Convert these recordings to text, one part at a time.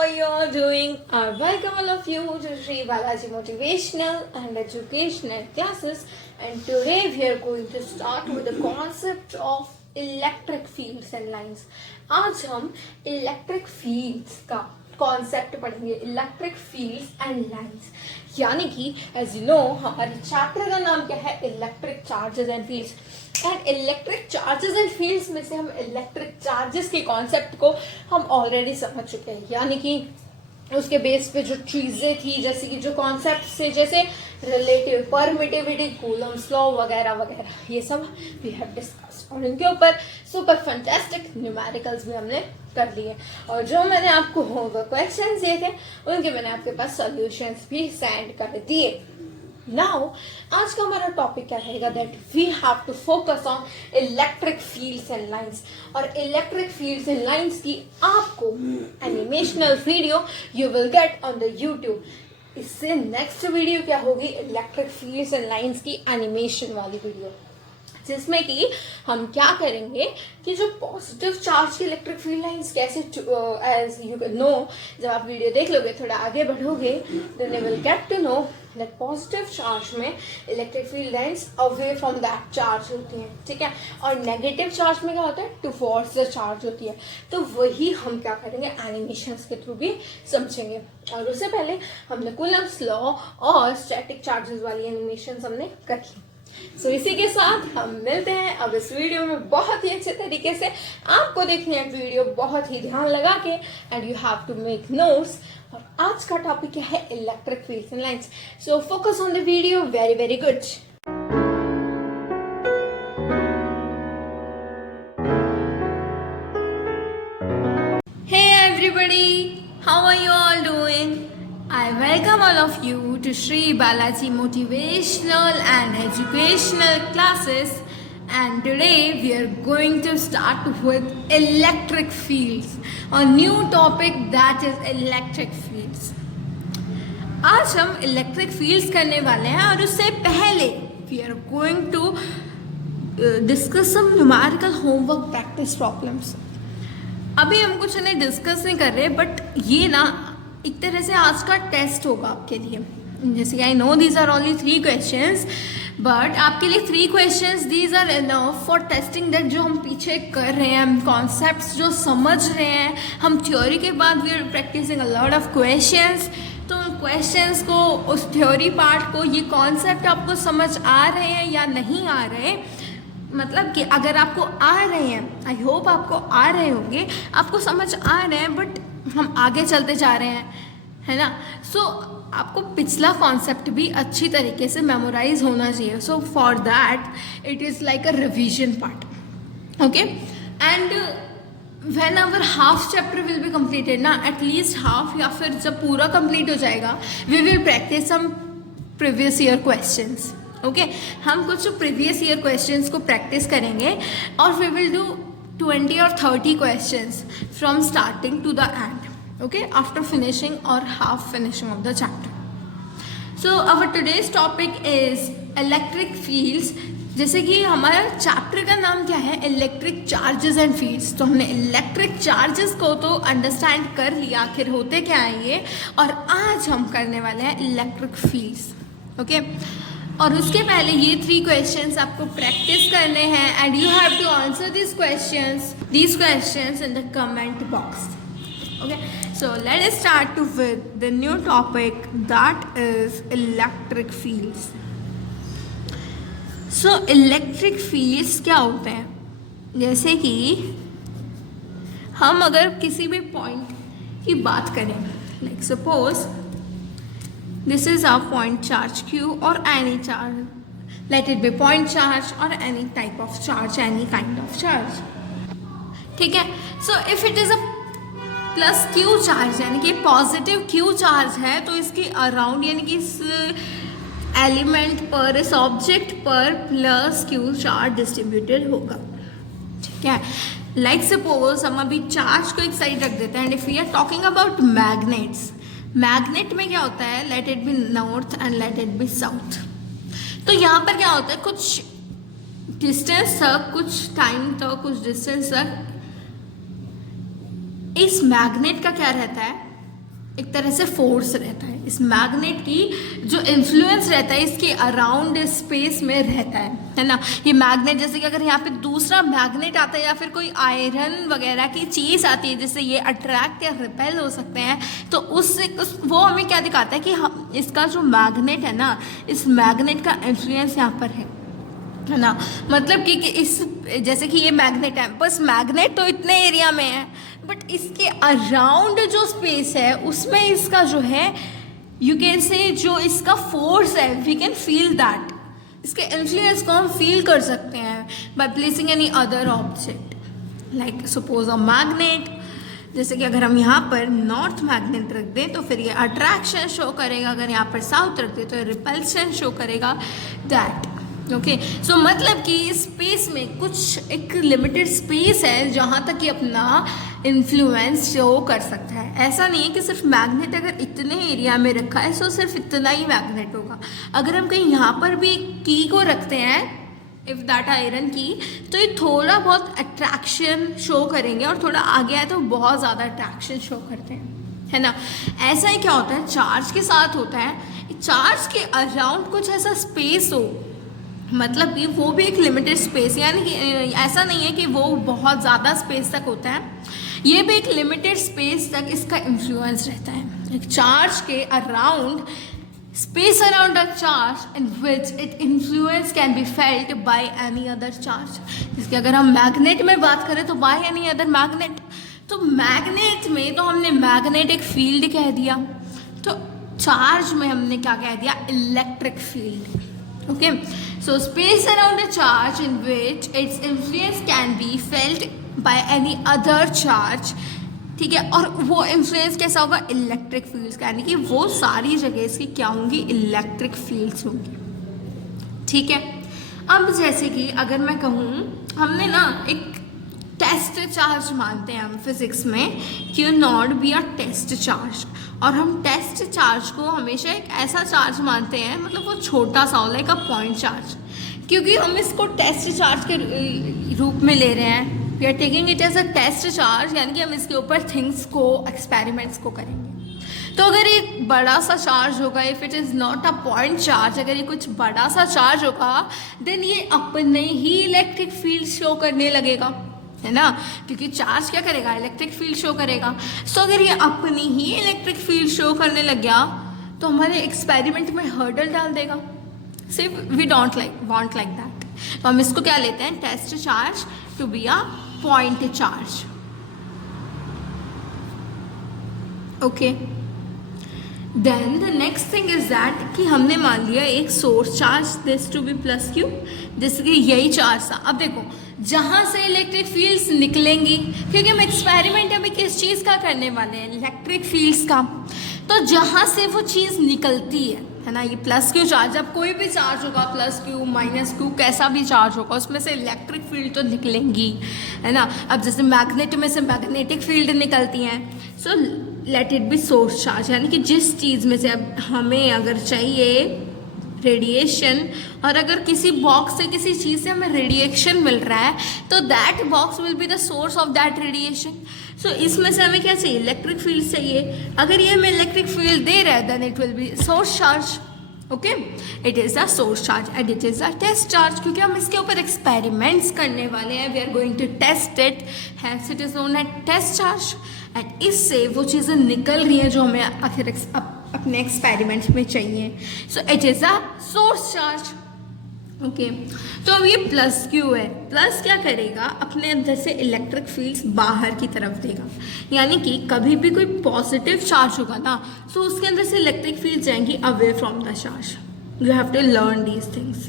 are you all doing? I welcome all of you to Sri Balaji Motivational and Educational Classes, and today we are going to start with the concept of electric fields and lines. आज हम electric fields का concept पढ़ेंगे, electric fields and lines. यानी कि as you know हमारे chapter का नाम क्या है, electric charges and fields. And electric charges and fields में से हम इलेक्ट्रिक चार्जेस के कॉन्सेप्ट को हम ऑलरेडी समझ चुके हैं. यानी कि उसके बेस पे जो चीजें थी, जैसे कि जो कॉन्सेप्ट से, जैसे रिलेटिव परमिटिविटी, कूलम्स लॉ वगैरह वगैरह, ये सब वी हैव डिस्कस्ड. और इनके ऊपर सुपर फैंटास्टिक न्यूमेरिकल्स भी हमने कर लिए. और जो मैंने आपको होमवर्क क्वेश्चंस दिए थे उनके मैंने आपके पास सॉल्यूशंस भी सेंड कर दिए. नाउ आज का हमारा टॉपिक क्या रहेगा, that we have to focus on electric fields and lines. और इलेक्ट्रिक फील्ड्स एंड लाइंस की आपको animational video you will get on the YouTube. इससे नेक्स्ट वीडियो क्या होगी, इलेक्ट्रिक फील्ड्स एंड लाइंस की एनिमेशन वाली वीडियो, जिसमें कि हम क्या करेंगे कि जो पॉजिटिव चार्ज की इलेक्ट्रिक फील्ड लाइंस कैसे, एज यू कैन नो, जब आप वीडियो देख लोगे, थोड़ा आगे बढ़ोगे, then you will get to know that positive charge में electric field lines away from that charge होती हैं. ठीक है. और नेगेटिव चार्ज में क्या होता है, टुवर्ड्स द चार्ज होती है. तो वही हम क्या करेंगे, एनिमेशंस के थ्रू भी समझेंगे. और उससे पहले हमने कूलम्स लॉ और स्टैटिक चार्जेस वाली एनिमेशंस हमने कर ली. सो इसी के साथ हम मिलते हैं अब इस वीडियो में. बहुत ही अच्छे तरीके से आपको देखनी है वीडियो, बहुत ही ध्यान लगा के, and you have to make notes. और आज का टॉपिक क्या है, electric fields and lines. So focus on the video. Very very good. Hey everybody, how are you all doing? I welcome all of you to Sri Balaji Motivational and Educational Classes, and today we are going to start with electric fields, a new topic that is electric fields. आज हम electric fields करने वाले हैं, और उससे पहले we are going to discuss some numerical homework practice problems. अभी हम कुछ नहीं डिस्कस नहीं कर रहे, बट ये ना एक तरह से आज का टेस्ट होगा आपके लिए. जैसे कि I know these are only 3 questions, but आपके लिए 3 questions these are enough for testing that जो हम पीछे कर रहे हैं, हम कॉन्सेप्ट्स जो समझ रहे हैं, हम थ्योरी के बाद we are practicing a lot of questions. तो उन क्वेश्चंस को, उस थ्योरी पार्ट को, ये कॉन्सेप्ट आपको समझ आ रहे हैं या नहीं आ रहे, मतलब कि अगर आपको आ रहे हैं, आई होप आपको आ रहे होंगे, आपको समझ आ रहे हैं, बट हम आगे चलते जा रहे हैं, है ना. सो आपको पिछला कॉन्सेप्ट भी अच्छी तरीके से मेमोराइज होना चाहिए. So for that it is like a revision part. Okay. And when our half chapter will be completed ना, एटलीस्ट हाफ, या फिर जब पूरा कंप्लीट हो जाएगा, we will practise some previous year questions. Okay. हम कुछ प्रीवियस ईयर क्वेश्चंस को प्रैक्टिस करेंगे, और we will do 20 or 30 questions from starting to the end, okay, after finishing or half finishing of the chapter. So our today's topic is electric fields. जैसे कि हमारा chapter का नाम क्या है, इलेक्ट्रिक चार्जेस एंड फील्ड्स. तो हमने electric charges को तो अंडरस्टैंड कर लिया, आखिर होते क्या है ये, और आज हम करने वाले हैं इलेक्ट्रिक फील्ड्स. ओके. और उसके पहले ये 3 क्वेश्चंस आपको प्रैक्टिस करने हैं, and you have to answer these questions in the comment box. Okay. So let us start with the new topic that is electric fields. So electric fields क्या होते हैं, जैसे कि हम अगर किसी भी पॉइंट की बात करें, like suppose this is our point charge q or any charge, let it be point charge or any type of charge, any kind of charge. ठीक है. so if it is a plus q charge, यानी कि positive q charge है, तो इसके around, यानी कि इस एलिमेंट पर, इस ऑब्जेक्ट पर प्लस q चार्ज डिस्ट्रीब्यूटेड होगा. ठीक है. लाइक सपोज हम अभी चार्ज को एक साइड रख देते हैं, and if we are talking about magnets, magnet में क्या होता है, let it be north and let it be south. तो यहाँ पर क्या होता है, कुछ डिस्टेंस तक, कुछ टाइम तक, कुछ डिस्टेंस तक इस मैग्नेट का क्या रहता है, एक तरह से फोर्स रहता है, इस मैग्नेट की जो इन्फ्लुएंस रहता है इसके अराउंड स्पेस में रहता है ना। ये मैग्नेट जैसे कि अगर यहाँ पे दूसरा मैग्नेट आता है या फिर कोई आयरन वगैरह की चीज़ आती है जिससे ये अट्रैक्ट या रिपेल हो सकते हैं, तो वो हमें क्या दिखाता है कि हम इसका जो मैग्नेट है ना, इस मैग्नेट का इन्फ्लुएंस यहाँ पर है ना। मतलब कि इस जैसे कि ये मैग्नेट है, बस मैग्नेट तो इतने एरिया में है, बट इसके अराउंड जो स्पेस है उसमें इसका जो है यू कैन से जो इसका फोर्स है, वी कैन फील दैट, इसके इन्फ्लुएंस को हम फील कर सकते हैं by placing any other object like suppose a magnet. जैसे कि अगर हम यहाँ पर नॉर्थ मैग्नेट रख दें तो फिर ये अट्रैक्शन शो करेगा, अगर यहाँ पर साउथ रख दें तो रिपल्शन शो करेगा दैट। ओके, सो मतलब कि स्पेस में कुछ एक लिमिटेड स्पेस है जहाँ तक ये अपना इन्फ्लुएंस शो कर सकता है। ऐसा नहीं है कि सिर्फ मैग्नेट अगर इतने एरिया में रखा है तो सिर्फ इतना ही मैग्नेट होगा। अगर हम कहीं यहाँ पर भी की को रखते हैं, इफ़ दैट आयरन की, तो ये थोड़ा बहुत अट्रैक्शन शो करेंगे और थोड़ा आगे आए तो बहुत ज़्यादा अट्रैक्शन शो करते हैं, है ना। ऐसा ही क्या होता है चार्ज के साथ होता है, चार्ज के अराउंड कुछ ऐसा स्पेस हो, मतलब कि वो भी एक लिमिटेड स्पेस, यानी कि ऐसा नहीं है कि वो बहुत ज़्यादा स्पेस तक होता है, ये भी एक लिमिटेड स्पेस तक इसका इन्फ्लुएंस रहता है। एक चार्ज के around space around a charge in which it influence can be felt by any other charge. जिसके अगर हम मैग्नेट में बात करें तो बाय एनी अदर मैग्नेट, तो मैग्नेट में तो हमने मैग्नेटिक फील्ड कह दिया, तो चार्ज में हमने क्या कह दिया, electric field. Okay, so space around a charge in which its influence can be felt by any other charge, ठीक है, और वो इन्फ्लुएंस कैसा होगा, इलेक्ट्रिक फील्ड्स का, यानी कि वो सारी जगह इसकी क्या होंगी, इलेक्ट्रिक फील्ड्स होंगी, ठीक है। अब जैसे कि अगर मैं कहूँ, हमने ना एक टेस्ट चार्ज मानते हैं हम फिजिक्स में, Q not be a test charge, और हम टेस्ट चार्ज को हमेशा एक ऐसा चार्ज मानते हैं, मतलब वो छोटा सा हो, लाइक अ पॉइंट चार्ज, क्योंकि हम इसको टेस्ट चार्ज के रूप में ले रहे हैं, we are taking it as a test charge, यानी कि हम इसके ऊपर थिंग्स को, एक्सपेरिमेंट्स को करेंगे। तो अगर ये बड़ा सा चार्ज होगा, if it is not a point charge, अगर ये कुछ बड़ा सा चार्ज होगा, देन ये अपने ही इलेक्ट्रिक फील्ड शो करने लगेगा, है ना, क्योंकि चार्ज क्या करेगा, इलेक्ट्रिक फील्ड शो करेगा। सो अगर ये अपनी ही इलेक्ट्रिक फील्ड शो करने लग गया तो हमारे एक्सपेरिमेंट में हर्डल डाल देगा। सिर्फ we don't want like that, तो हम इसको क्या लेते हैं, test charge to be a point charge. Okay, then the next thing is that कि हमने मान लिया एक source charge this to be plus Q, जैसे कि यही चार्ज था। अब देखो जहाँ से इलेक्ट्रिक फील्ड्स निकलेंगी, क्योंकि हम एक्सपेरिमेंट अभी किस चीज़ का करने वाले हैं, इलेक्ट्रिक फील्ड्स का, तो जहाँ से वो चीज़ निकलती है ना, ये प्लस क्यू चार्ज, अब कोई भी चार्ज होगा, प्लस क्यू माइनस क्यू कैसा भी चार्ज होगा, उसमें से इलेक्ट्रिक फील्ड तो निकलेंगी, है ना। अब जैसे मैग्नेट में से मैग्नेटिक फील्ड निकलती हैं, so let it B source charge, यानी कि जिस चीज़ में से अब हमें अगर चाहिए रेडिएशन, और अगर किसी बॉक्स से किसी चीज़ से हमें रेडिएशन मिल रहा है, तो that box will be the source of that radiation. So इसमें से हमें क्या चाहिए, इलेक्ट्रिक फील्ड चाहिए। अगर ये हमें इलेक्ट्रिक फील्ड दे रहा है then it will be source charge. Okay, it is the source charge and it is the test charge, क्योंकि हम इसके ऊपर एक्सपेरिमेंट्स करने वाले हैं, we are going to test it, hence it is known as test charge. And इससे वो चीज़ें निकल रही हैं जो हमें आखिर अपने एक्सपेरिमेंट्स में चाहिए, so it is a source charge. Okay, तो अब ये प्लस क्यू है, प्लस क्या करेगा, अपने अंदर से इलेक्ट्रिक फील्ड्स बाहर की तरफ देगा, यानी कि कभी भी कोई पॉजिटिव चार्ज होगा ना, तो उसके अंदर से इलेक्ट्रिक फील्ड जाएंगी away from the charge. You have to learn these things,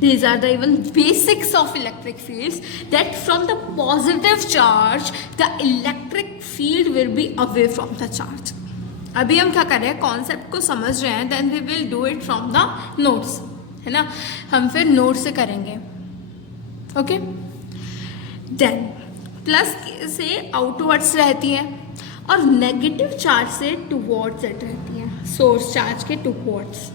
these are the even basics of electric fields, that from the positive charge the electric field will be away from the charge। अभी हम क्या कर रहे हैं, concept को समझ रहे हैं, then we will do it from the notes, है ना, हम फिर नोट से करेंगे। ओके, देन प्लस से आउटवर्ड्स रहती है और नेगेटिव चार्ज से टूवर्ड्स इट रहती है, सोर्स चार्ज के टूवर्ड्स।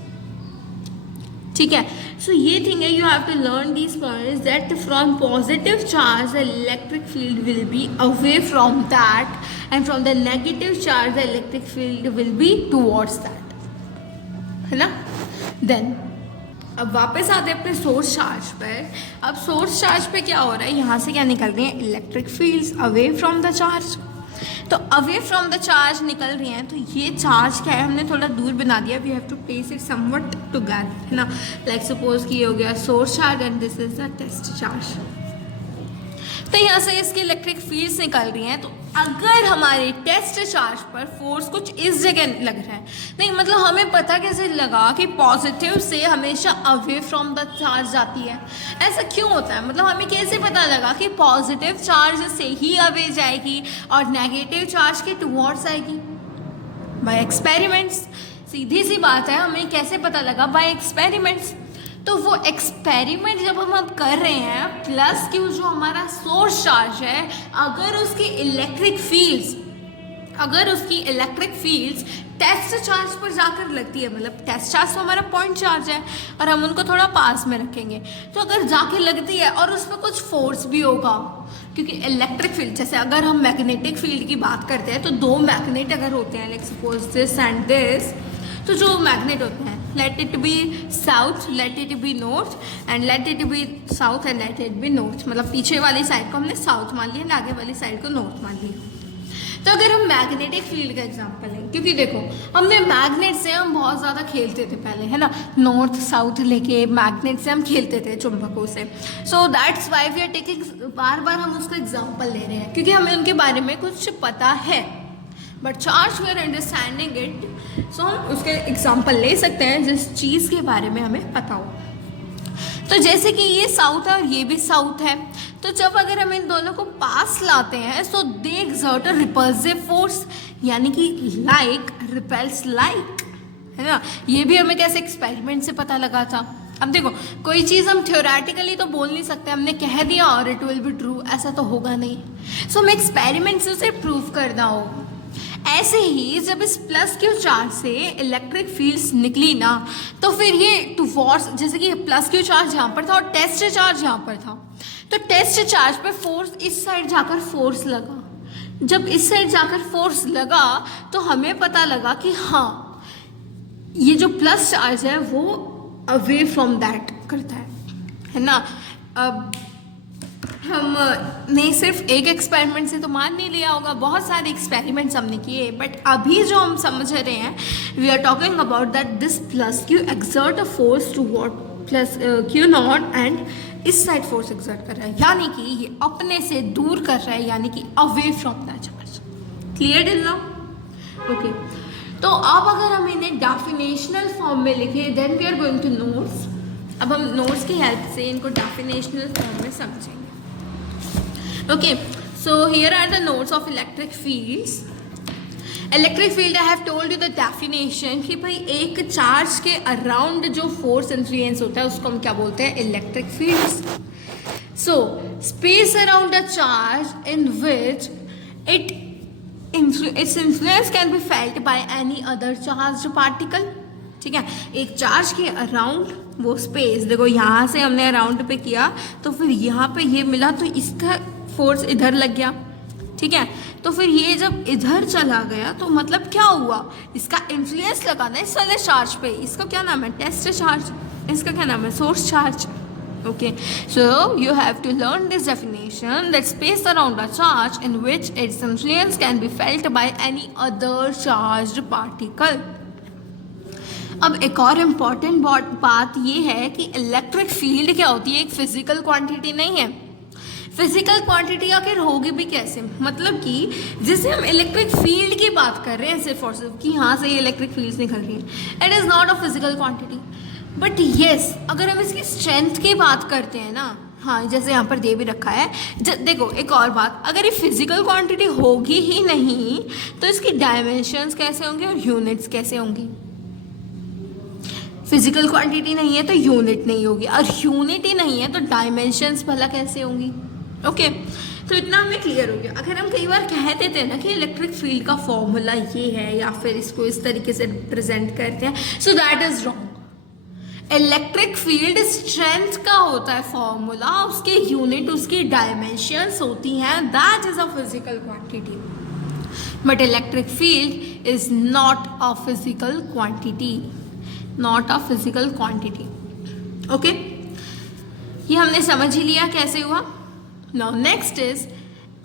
ठीक है. सो ये थिंग है, you have to learn these points that from positive charge the electric field will be away from that and from the negative charge the electric field will be towards that, है ना. Then अब वापस आते हैं अपने source charge पर. अब source charge पे क्या हो रहा है, यहाँ से क्या निकल रही है, electric fields away from the charge. तो अवे फ्रॉम द चार्ज निकल रही हैं, तो ये चार्ज क्या है, हमने थोड़ा दूर बना दिया. We have to place it somewhat together, है ना. लाइक सपोज कि ये हो गया source charge and this is the test charge. तो यहाँ से इसकी इलेक्ट्रिक फील्ड्स निकल रही हैं. तो अगर हमारे टेस्ट चार्ज पर फोर्स कुछ इस जगह लग रहा है, नहीं मतलब हमें पता कैसे लगा कि पॉजिटिव से हमेशा अवे फ्रॉम द चार्ज जाती है. ऐसा क्यों होता है, मतलब हमें कैसे पता लगा कि पॉजिटिव चार्ज से ही अवे जाएगी और नेगेटिव चार्ज के टुवर्ड्स आएगी. By experiments. सीधी सी बात है, हमें कैसे पता लगा, बाय एक्सपेरिमेंट्स. तो वो एक्सपेरिमेंट जब हम अब कर रहे हैं, प्लस क्यू जो हमारा सोर्स चार्ज है, अगर उसकी इलेक्ट्रिक फील्ड्स टेस्ट चार्ज पर जाकर लगती है, मतलब टेस्ट चार्ज तो हमारा पॉइंट चार्ज है और हम उनको थोड़ा पास में रखेंगे, तो अगर जाके लगती है और उस पर कुछ फोर्स भी होगा, क्योंकि इलेक्ट्रिक फील्ड, जैसे अगर हम मैग्नेटिक फील्ड की बात करते हैं, तो दो मैग्नेट अगर होते हैं, like suppose this and this, तो जो मैग्नेट होते हैं, late it be south, late it be north and let it be south and let it be north, मतलब पीछे वाली साइड को हमने साउथ मान लिया, आगे वाली साइड को नॉर्थ मान लिया. तो अगर हम मैग्नेटिक फील्ड का एग्जांपल लें, क्योंकि देखो हमने मैग्नेट से हम बहुत ज़्यादा खेलते थे पहले, है ना, नॉर्थ साउथ लेके मैग्नेट से हम खेलते थे, चुंबकों से. So that's why we are taking, बार बार हम उसका एग्जाम्पल ले रहे हैं क्योंकि हमें उनके बारे में कुछ पता है. But charge we are understanding it, so हम उसके एग्जाम्पल ले सकते हैं जिस चीज़ के बारे में हमें पता हो. तो जैसे कि ये साउथ है और ये भी साउथ है, तो जब अगर हम इन दोनों को पास लाते हैं, सो दे एक्सर्ट अ रिपल्सिव फोर्स, यानी कि लाइक रिपेल्स लाइक, है ना. ये भी हमें कैसे एक्सपेरिमेंट से पता लगा था. अब देखो कोई चीज़ हम थ्योरेटिकली तो बोल नहीं सकते, हमने कह दिया और इट विल बी ट्रू, ऐसा तो होगा नहीं. सो हमें एक्सपेरिमेंट से उसे प्रूव करना हो. ऐसे ही जब इस प्लस क्यू चार्ज से इलेक्ट्रिक फील्ड्स निकली ना, तो फिर ये टुवर्ड्स, जैसे कि प्लस क्यू चार्ज यहाँ पर था और टेस्ट चार्ज यहाँ पर था, तो टेस्ट चार्ज पे फोर्स इस साइड जाकर फोर्स लगा. जब इस साइड जाकर फोर्स लगा तो हमें पता लगा कि हाँ, ये जो प्लस चार्ज है वो अवे फ्रॉम दैट करता है ना. अब हमने सिर्फ एक एक्सपेरिमेंट से तो मान नहीं लिया होगा, बहुत सारे एक्सपेरिमेंट्स हमने किए, बट अभी जो हम समझ रहे हैं, we are talking about that this plus Q exert a force to what plus Q not, and इस साइड फोर्स एक्सर्ट कर रहा है, यानी कि ये अपने से दूर कर रहा है, यानी कि away from that charge. Clear is now? Okay. तो अब अगर हम इन्हें डेफिनेशनल फॉर्म में लिखे, then we are going to notes. अब हम नोट्स की हेल्प से इनको डेफिनेशनल फॉर्म में समझेंगे. Okay, so here are the notes of electric fields. Electric field, I have told you the definition कि भाई एक चार्ज के अराउंड जो फोर्स इन्फ्लुएंस होता है उसको हम क्या बोलते हैं, electric fields. So space around a charge in which its influence can be felt by any other charged particle. ठीक है, एक चार्ज के अराउंड वो स्पेस, देखो यहाँ से हमने अराउंड पे किया तो फिर यहाँ पे ये मिला तो इसका फोर्स इधर लग गया. ठीक है, तो फिर ये जब इधर चला गया तो मतलब क्या हुआ, इसका इन्फ्लुएंस लगा ना इस वाले चार्ज पे, इसका क्या नाम है, टेस्ट चार्ज, इसका क्या नाम है, source charge. Okay, so you have to learn this definition that space around a charge in which its influence can be felt by any other charged particle. अब एक और इम्पॉर्टेंट बात ये है कि इलेक्ट्रिक फील्ड क्या होती है, एक फिजिकल क्वांटिटी नहीं है. फिजिकल क्वांटिटी आखिर होगी भी कैसे, मतलब कि जैसे हम इलेक्ट्रिक फील्ड की बात कर रहे हैं सिर्फ और सिर्फ कि यहाँ से ये इलेक्ट्रिक फील्ड्स निकल रही है, it is not a physical quantity. But yes, अगर हम इसकी स्ट्रेंथ की बात करते हैं ना, हाँ जैसे यहाँ पर दे भी रखा है, देखो एक और बात, अगर ये फिजिकल क्वांटिटी होगी ही नहीं तो इसकी डायमेंशंस कैसे होंगे और यूनिट्स कैसे होंगी. फिजिकल क्वांटिटी नहीं है तो यूनिट नहीं होगी, और यूनिट ही नहीं है तो डायमेंशंस भला कैसे होंगी. ओके, तो इतना हमें क्लियर हो गया. अगर हम कई बार कह देते हैं ना कि इलेक्ट्रिक फील्ड का फॉर्मूला ये है या फिर इसको इस तरीके से रिप्रेजेंट करते हैं, so that is wrong. Electric field strength का होता है फॉर्मूला, उसके यूनिट, उसकी डायमेंशंस होती हैं, that is a physical quantity. But electric field is not a physical quantity, not a physical quantity. Okay, ये हमने समझ ही लिया कैसे हुआ. Now next is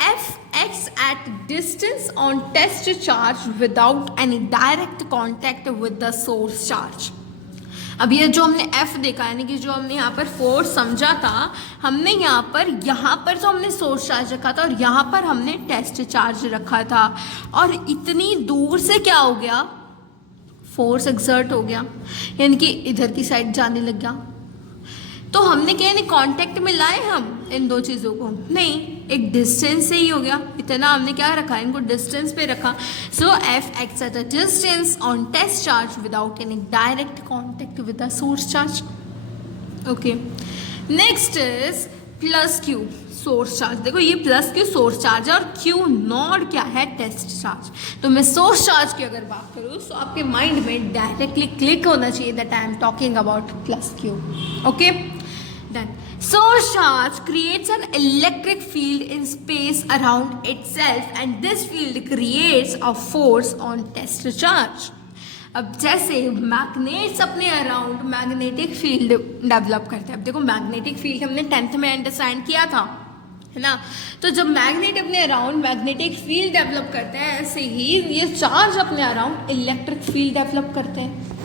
Fx at distance on test charge without any direct contact with the source charge. अब ये जो हमने F देखा, यानी कि जो हमने यहाँ पर फोर्स समझा था, हमने यहाँ पर तो हमने सोर्स चार्ज रखा था और यहाँ पर हमने टेस्ट चार्ज रखा था, और इतनी दूर से क्या हो गया, फोर्स एक्सर्ट हो गया, यानी कि इधर की साइड जाने लग गया. तो हमने क्या नहीं कांटेक्ट में लाए हम इन दो चीज़ों को, नहीं, एक डिस्टेंस से ही हो गया. इतना हमने क्या रखा, इनको डिस्टेंस पे रखा. So F acts at a distance on test charge without any direct contact with the source charge. Okay, next is plus Q source charge. देखो ये प्लस क्यू सोर्स चार्ज है और क्यू नॉट क्या है, test charge. तो मैं source charge की अगर बात करूँ तो आपके माइंड में डायरेक्टली क्लिक होना चाहिए that I am talking about plus Q. Okay, then source charge creates an electric field in space around itself and this field creates a force on test charge. अब जैसे magnets अपने around magnetic field develop करते हैं. अब देखो magnetic field हमने 10th में understand किया था, है ना. तो जब मैग्नेट अपने अराउंड मैग्नेटिक फील्ड डेवलप करते हैं, ऐसे ही ये चार्ज अपने अराउंड इलेक्ट्रिक फील्ड डेवलप करते हैं,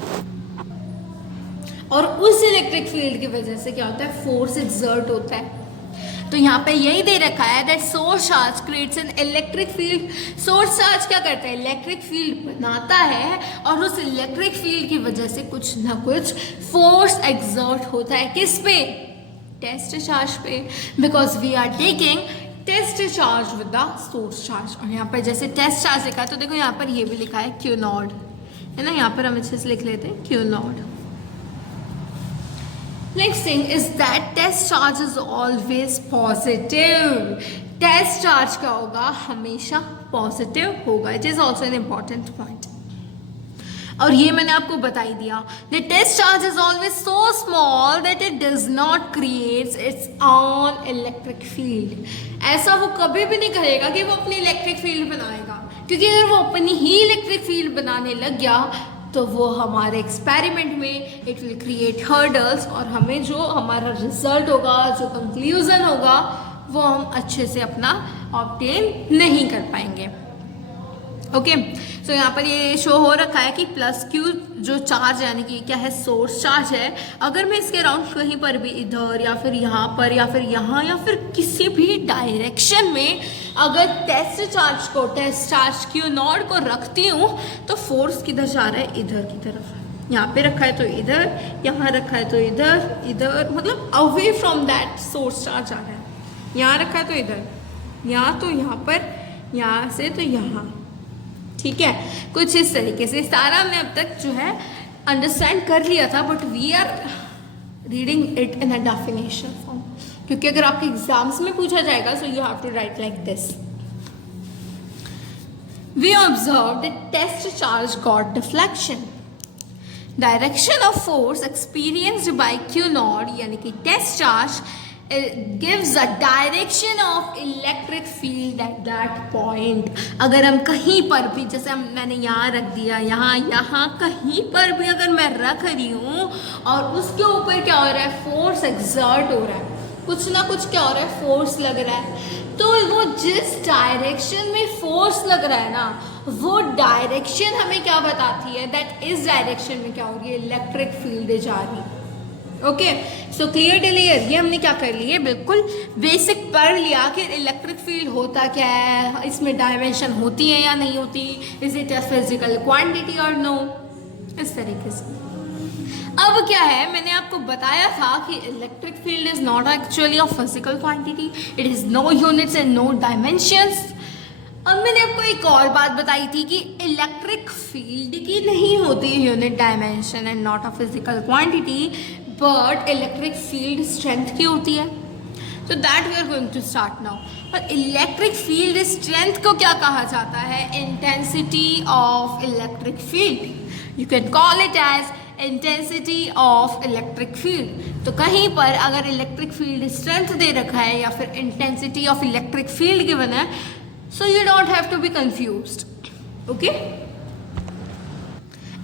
और उस इलेक्ट्रिक फील्ड की वजह से क्या होता है, फोर्स एक्सर्ट होता है. तो यहाँ पे यही दे रखा है that source charge creates an electric field. Source charge क्या करता है, इलेक्ट्रिक फील्ड बनाता है, और उस इलेक्ट्रिक फील्ड की वजह से कुछ ना कुछ फोर्स एक्सर्ट होता है. किस पे, टेस्ट चार्ज पे, because we are taking test charge with the source charge. और यहाँ पर जैसे टेस्ट चार्ज लिखा है, तो देखो यहाँ पर ये भी लिखा है क्यू नॉट, है ना. यहाँ पर हम अच्छे से लिख लेते हैं Q not. Next thing is that test charge is always positive. Test charge क्या होगा, हमेशा पॉजिटिव होगा. It is also an important point. और ये मैंने आपको बता ही दिया. The test charge is always so small that it does not create its own electric field. ऐसा वो कभी भी नहीं करेगा कि वो अपनी इलेक्ट्रिक फील्ड बनाएगा, क्योंकि अगर वो अपनी ही इलेक्ट्रिक फील्ड बनाने लग गया तो वो हमारे एक्सपेरिमेंट में इट विल क्रिएट हर्डल्स, और हमें जो हमारा रिजल्ट होगा, जो कंक्लूजन होगा, वो हम अच्छे से अपना ऑब्टेन नहीं कर पाएंगे. ओके, सो यहाँ पर ये शो हो रखा है कि प्लस क्यू जो चार्ज यानी कि क्या है, सोर्स चार्ज है. अगर मैं इसके अराउंड कहीं पर भी इधर या फिर यहाँ पर या फिर यहाँ या फिर किसी भी डायरेक्शन में अगर टेस्ट चार्ज क्यू नॉट को रखती हूँ, तो फोर्स किधर जा रहा है, इधर की तरफ. यहाँ पे रखा है तो इधर, यहाँ रखा है तो इधर, इधर मतलब away from that source charge आ रहा है. यहाँ रखा है तो इधर, यहाँ तो यहाँ पर, यहाँ से तो यहाँ. ठीक है, कुछ इस तरीके से सारा हमने अब तक जो है अंडरस्टैंड कर लिया था, but we are reading it in a definition form, क्योंकि अगर आपके एग्जाम्स में पूछा जाएगा so you have to write like this. We observe the test charge got deflection. Direction of force experienced by Q not यानी कि test charge gives a direction of electric field at that point. अगर हम कहीं पर भी, जैसे मैंने यहाँ रख दिया, यहाँ कहीं पर भी अगर मैं रख रही हूँ और उसके ऊपर क्या हो रहा है, फोर्स एक्सर्ट हो रहा है, कुछ ना कुछ क्या हो रहा है, फोर्स लग रहा है, तो वो जिस डायरेक्शन में फोर्स लग रहा है ना, वो डायरेक्शन हमें क्या बताती है, दैट इस डायरेक्शन में क्या हो रही है, इलेक्ट्रिक फील्ड जा रही है. Okay, so clear clear. ये हमने क्या कर लिया, बिल्कुल बेसिक पढ़ लिया कि इलेक्ट्रिक फील्ड होता क्या है, इसमें डायमेंशन होती है या नहीं होती, is it a physical quantity और नो, इस तरीके से. अब क्या है, मैंने आपको बताया था कि electric field is not actually a physical quantity, it is no units and no dimensions. अब मैंने आपको एक और बात बताई थी कि इलेक्ट्रिक फील्ड की नहीं होती unit, dimension and not a physical quantity, but electric field strength की होती है. तो that we are going to start now. पर इलेक्ट्रिक फील्ड स्ट्रेंथ को क्या कहा जाता है, intensity of electric field. You can call it as intensity of electric field. तो कहीं पर अगर इलेक्ट्रिक फील्ड स्ट्रेंथ दे रखा है या फिर intensity of electric field given है, so you don't have to be confused. Okay,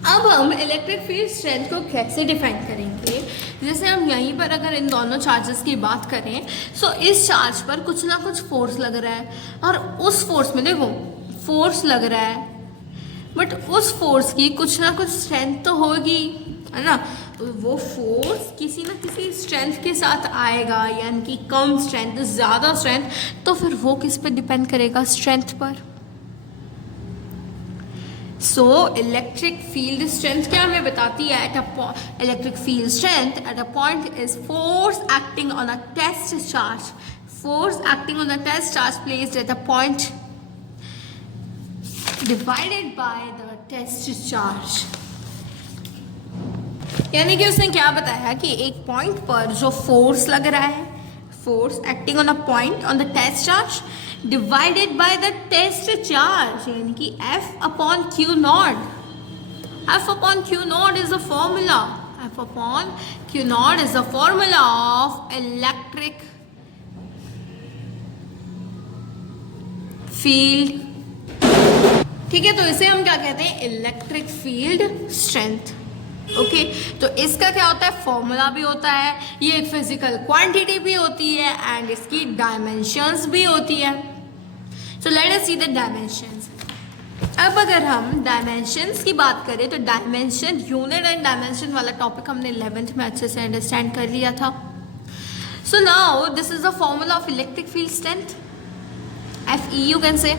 अब हम इलेक्ट्रिक फील्ड स्ट्रेंथ को कैसे डिफाइन करेंगे। जैसे हम यहीं पर अगर इन दोनों चार्जेस की बात करें, सो इस चार्ज पर कुछ ना कुछ फोर्स लग रहा है और उस फोर्स में देखो फोर्स लग रहा है, बट उस फोर्स की कुछ ना कुछ स्ट्रेंथ तो होगी, है ना। तो वो फोर्स किसी ना किसी स्ट्रेंथ के साथ आएगा, यानी कि कम स्ट्रेंथ, ज़्यादा स्ट्रेंथ, तो फिर वो किस पर डिपेंड करेगा, स्ट्रेंथ पर। सो इलेक्ट्रिक फील्ड स्ट्रेंथ क्या हमें बताती है, electric field strength at a point is force acting on a test charge, force acting on a test charge placed at a point divided by the test charge. यानी कि उसने क्या बताया कि एक पॉइंट पर जो फोर्स लग रहा है, force acting on a point on the test charge divided by the test charge, यानी कि F upon Q not. F upon Q not is the formula, F upon Q not is the formula of electric field. ठीक है, तो इसे हम क्या कहते हैं, इलेक्ट्रिक फील्ड स्ट्रेंथ। ओके, तो इसका क्या होता है, फॉर्मूला भी होता है, ये एक फिजिकल क्वांटिटी भी होती है एंड इसकी डायमेंशंस भी होती है। सो let us see the dimensions. अब अगर हम डायमेंशंस की बात करें तो डायमेंशन, यूनिट एंड डायमेंशन वाला टॉपिक हमने 11th में अच्छे से अंडरस्टैंड कर लिया था। So now this is the formula of electric field strength, FE you can say.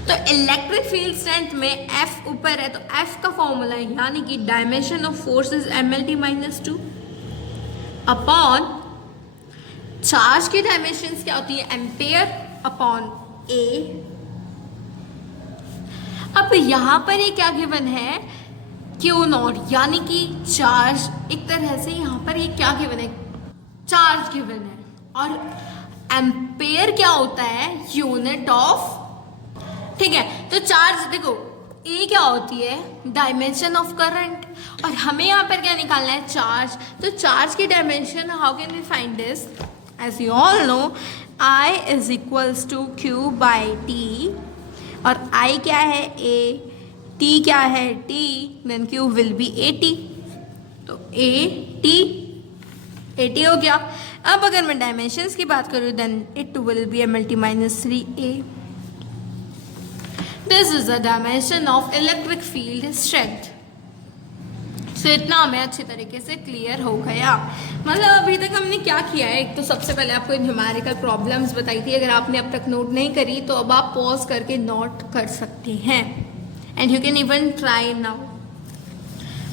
तो इलेक्ट्रिक फील्ड स्ट्रेंथ में F ऊपर है, तो F का फॉर्मूला है, यानी कि dimension of force is mLT-2 upon charge की डायमेंशंस क्या होती है, एम्पेयर अपॉन A। अब यहां पर ये क्या गिवन है, Q नॉट, यानी कि चार्ज, एक तरह से यहां पर ये क्या गिवन है, चार्ज गिवन है, और एम्पेयर क्या होता है, यूनिट ऑफ। ठीक है, तो चार्ज देखो ए क्या होती है, डायमेंशन ऑफ करंट, और हमें यहाँ पर क्या निकालना है, चार्ज। तो चार्ज की dimension, how can we find this, as you all know I is equals to Q by T, और I क्या है, A, T क्या है, T, then Q will be AT, तो AT हो गया। अब अगर मैं डायमेंशंस की बात करूँ then it will be mLT-3A। This is the dimension of electric field strength. So इतना हमें अच्छे तरीके से क्लियर हो गया। मतलब अभी तक हमने क्या किया है, एक तो सबसे पहले आपको न्यूमेरिकल प्रॉब्लम्स बताई थी, अगर आपने अब तक नोट नहीं करी तो अब आप पॉज करके नोट कर सकते हैं, and you can even try now.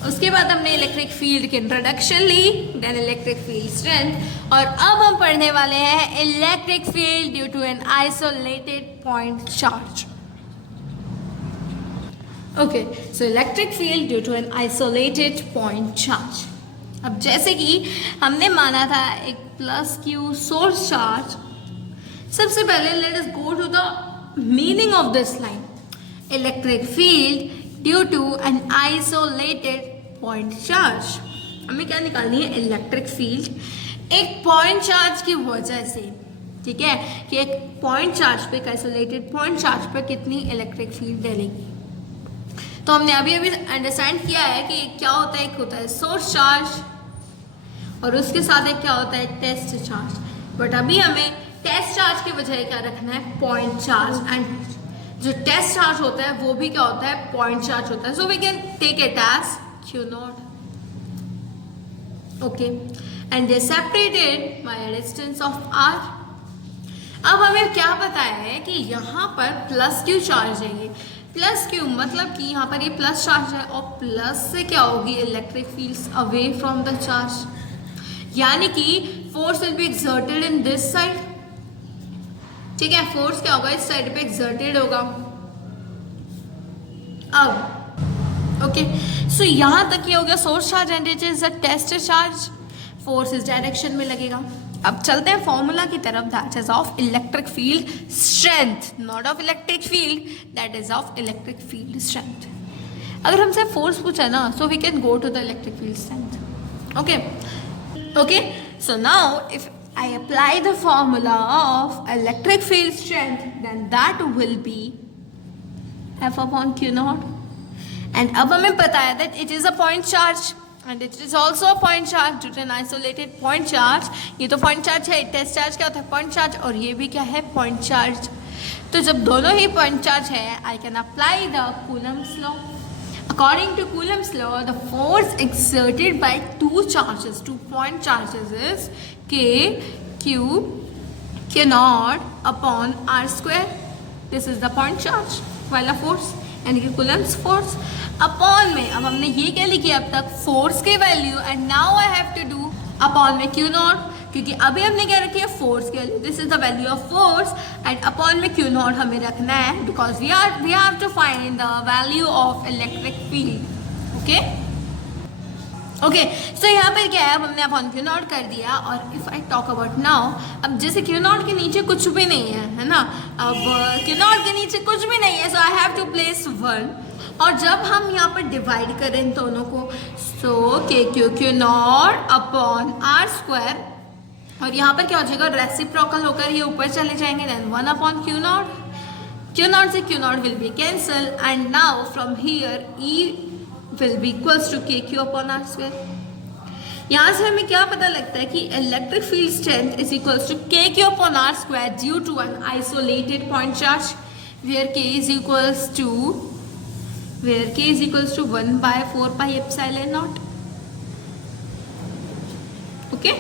उसके बाद हमने इलेक्ट्रिक फील्ड की इंट्रोडक्शन ली, देन इलेक्ट्रिक फील्ड स्ट्रेंथ, और अब हम पढ़ने वाले हैं electric field due to an isolated point charge. Okay, so electric field due to an isolated point charge. अब जैसे कि हमने माना था एक प्लस Q सोर्स चार्ज, सबसे पहले let us go to the meaning of this line, electric field due to an isolated point charge. हमें क्या निकालनी है, इलेक्ट्रिक फील्ड एक पॉइंट चार्ज की वजह से। ठीक है, कि एक पॉइंट चार्ज पे, एक आइसोलेटेड पॉइंट चार्ज पे कितनी इलेक्ट्रिक फील्ड डलेगी। तो हमने अभी अंडरस्टैंड किया है कि क्या होता है, एक होता है सोर्स चार्ज और उसके साथ एक क्या होता है, टेस्ट चार्ज। बट अभी हमें टेस्ट चार्ज के बजाय क्या रखना है, पॉइंट चार्ज, एंड जो टेस्ट चार्ज होता है वो भी क्या होता है, पॉइंट चार्ज होता है। So we can take it as Q not. Okay, and they separated by a distance of R। अब हमें क्या बताया है कि यहाँ पर प्लस Q चार्ज है, ये प्लस Q मतलब कि यहाँ पर ये प्लस चार्ज है, और प्लस से क्या होगी, electric fields away from the charge, यानी कि force will be exerted in this side. ठीक है, फोर्स क्या होगा, इस साइड पे एक्सर्टेड होगा। अब ओके, सो यहाँ तक ये हो गया source charge and it is a test charge, force इस डायरेक्शन में लगेगा। अब चलते हैं फॉर्मूला की तरफ, that is of electric field strength, not of electric field, that is of electric field strength. अगर हमसे फोर्स पूछा ना, so we can go to the electric field strength. Okay, so now if I apply the formula of electric field strength, then that will be F upon Q naught. And अब हमें पता है that it is a point charge and it is also a point charge due to an isolated point charge. ये तो point charge है, test charge क्या होता है? Point charge. और ये भी क्या है? Point charge. तो जब दोनों ही point charge है, I can apply the Coulomb's law. According to Coulomb's law, the force exerted by two point charges is Q naught upon R square. This is the point charge while a force यानी कि Coulomb's force upon में. अब हमने ये क्या लिखी अब तक? फोर्स की value. And now I have to do upon में Q नॉट, क्योंकि अभी हमने क्या रखी है? फोर्स की value. This is the value of force and upon में Q नॉट हमें रखना है because we have to find the value of electric field. Okay, so यहाँ पर क्या है? अब हमने अपॉन Q नॉट कर दिया. और if I talk about now, अब जैसे Q नॉट के नीचे कुछ भी नहीं है ना, अब Q नॉट के नीचे कुछ भी नहीं है, सो आई हैव टू प्लेस 1. और जब हम यहाँ पर डिवाइड करें इन दोनों को, सो Q not upon R square, और यहाँ पर क्या हो जाएगा? रेसिप्रोकल होकर ये ऊपर चले जाएंगे. देन 1 अपॉन Q नॉट से Q not will be cancel. And now from here E will be equals to KQ upon R square. यहाँ से हमें क्या पता लगता है कि electric field strength is equals to KQ upon R square due to an isolated point charge where K is equals to 1 by 4 pi epsilon naught. Okay,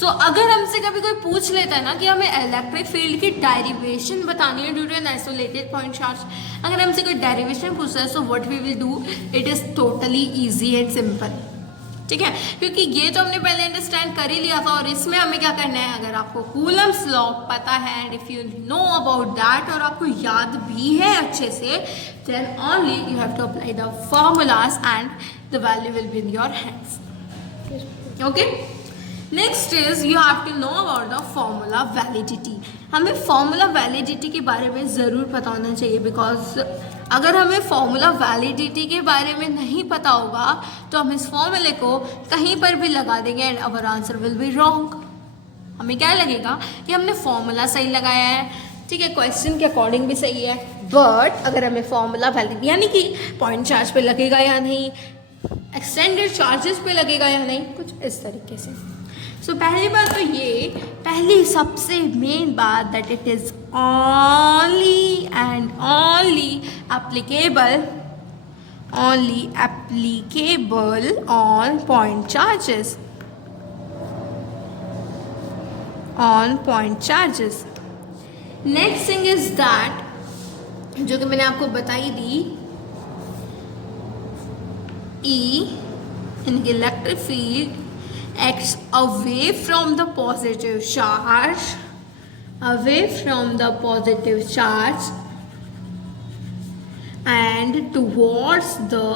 सो अगर हमसे कभी कोई पूछ लेता है ना कि हमें इलेक्ट्रिक फील्ड की डेरिवेशन बतानी है due to an isolated point charge, अगर हमसे कोई डेरिवेशन पूछता है, so what we will do, it is totally easy and simple. ठीक है, क्योंकि ये तो हमने पहले अंडरस्टैंड कर ही लिया था. और इसमें हमें क्या करना है? अगर आपको कूलम्स लॉ पता है and if you know about that और आपको याद भी है अच्छे से, then only you have to apply the formulas and the value will be in your hands. Okay, next is you have to know about the formula validity. हमें formula validity के बारे में ज़रूर पता होना चाहिए, बिकॉज अगर हमें फॉर्मूला वैलिडिटी के बारे में नहीं पता होगा तो हम इस फॉर्मूले को कहीं पर भी लगा देंगे and our answer will be wrong. हमें क्या लगेगा कि हमने फॉर्मूला सही लगाया है, ठीक है, क्वेश्चन के अकॉर्डिंग भी सही है, बट अगर हमें फॉर्मूला वैलिडिटी यानी कि पॉइंट चार्ज पे लगेगा या नहीं, एक्सटेंडेड चार्जेस पे लगेगा या नहीं, कुछ इस तरीके से. सो पहली बात तो ये, पहली सबसे मेन बात, that it is only and only applicable on point charges. Next thing is that, जो कि मैंने आपको बताई दी, E in electric field acts away from the positive charge, and towards the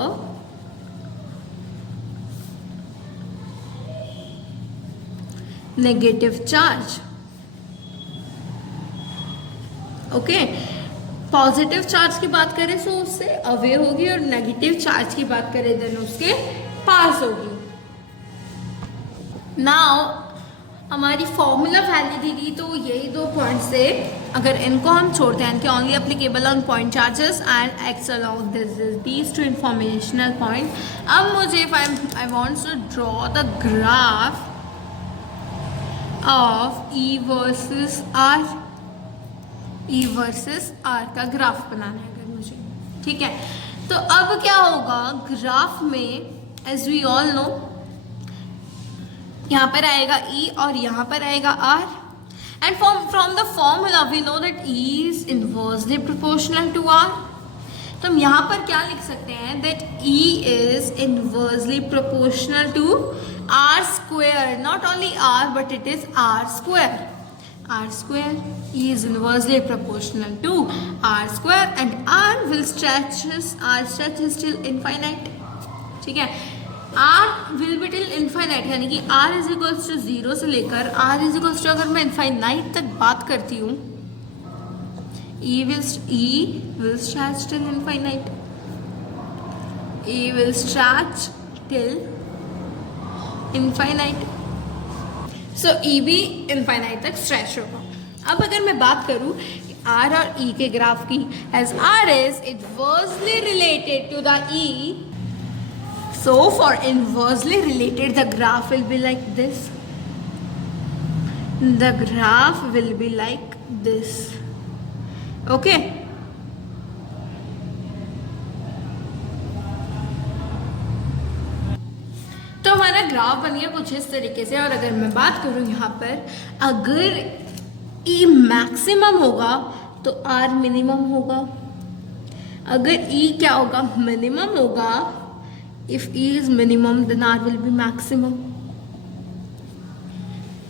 negative charge. Okay, positive charge की बात करें तो उससे अवे होगी, और नेगेटिव चार्ज की बात करें देन उसके पास होगी. नाउ हमारी फॉर्मूला वैलिडिटी तो यही 2 पॉइंट्स थे. अगर इनको हम छोड़ते हैं कि only applicable on point charges and acts along these 2 informational point. अब मुझे if I want to draw the graph of E versus R का ग्राफ बनाना है अगर मुझे, ठीक है. तो अब क्या होगा ग्राफ में, एज वी ऑल नो, यहाँ पर आएगा E और यहाँ पर आएगा R. And from the formula we know that E is inversely proportional to R. तो हम यहाँ पर क्या लिख सकते हैं, that E is inversely proportional to R square, not only R but it is R square. E is inversely proportional to R square and R stretches till infinite. ठीक है, R will be till infinite, यानी कि R is equals to 0 से लेकर R is equals to, अगर मैं infinite तक बात करती हूँ, E will stretch till infinite. E will stretch till infinite. So E भी infinite तक stretch होगा. अब अगर मैं बात करूँ R और E के ग्राफ की, as R is inversely related to the E, so for inversely related the graph will be like this. The graph will be like this. Okay. तो हमारा ग्राफ बन गया कुछ इस तरीके से. और अगर मैं बात करूँ यहाँ पर, अगर E मैक्सिमम होगा तो R मिनिमम होगा. अगर E क्या होगा, मिनिमम होगा. If E is minimum then R will be maximum.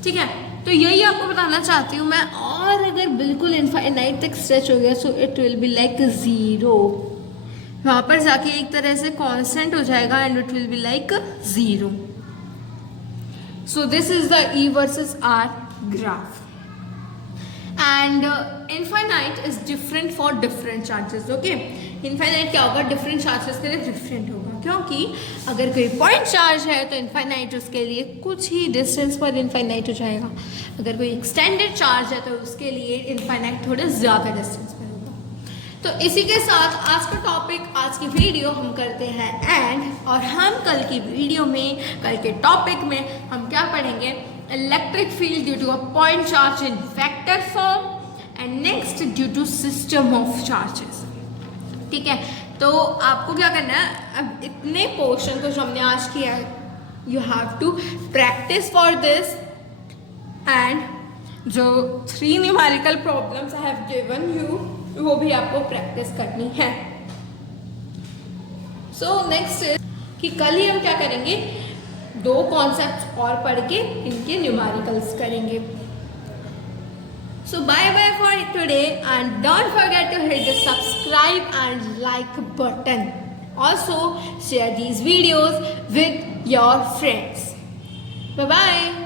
ठीक है, तो यही आपको बताना चाहती हूँ मैं. और अगर बिल्कुल इनफाइनाइट तक स्ट्रेच हो गया, so it will be like zero. वहाँ पर जाके एक तरह से कांस्टेंट हो जाएगा and it will be like zero. So this is the E versus R graph. And infinite is different for different charges. Okay, infinite क्या होगा, डिफरेंट चार्जेस के लिए डिफरेंट होगा, क्योंकि अगर कोई पॉइंट चार्ज है तो इनफाइनाइट उसके लिए कुछ ही डिस्टेंस पर इनफाइनाइट हो जाएगा. अगर कोई एक्सटेंडेड चार्ज है तो उसके लिए इनफाइनाइट थोड़े ज़्यादा डिस्टेंस पर होगा. तो इसी के साथ आज का टॉपिक, आज की वीडियो हम करते हैं एंड. और हम कल की वीडियो में, कल के टॉपिक में हम क्या पढ़ेंगे, electric field due to a point charge in vector form and next due to system of charges. ठीक है, तो आपको क्या करना है, अब इतने पोर्शन को जो हमने आज किया है, you have to practice for this. And जो 3 numerical problems I have given you, वो भी आपको प्रैक्टिस करनी है. सो नेक्स्ट इज कि कल ही हम क्या करेंगे, 2 कॉन्सेप्ट्स और पढ़ के इनके न्यूमेरिकल्स करेंगे. So bye bye for today and don't forget to hit the subscribe and like button. Also share these videos with your friends. Bye bye.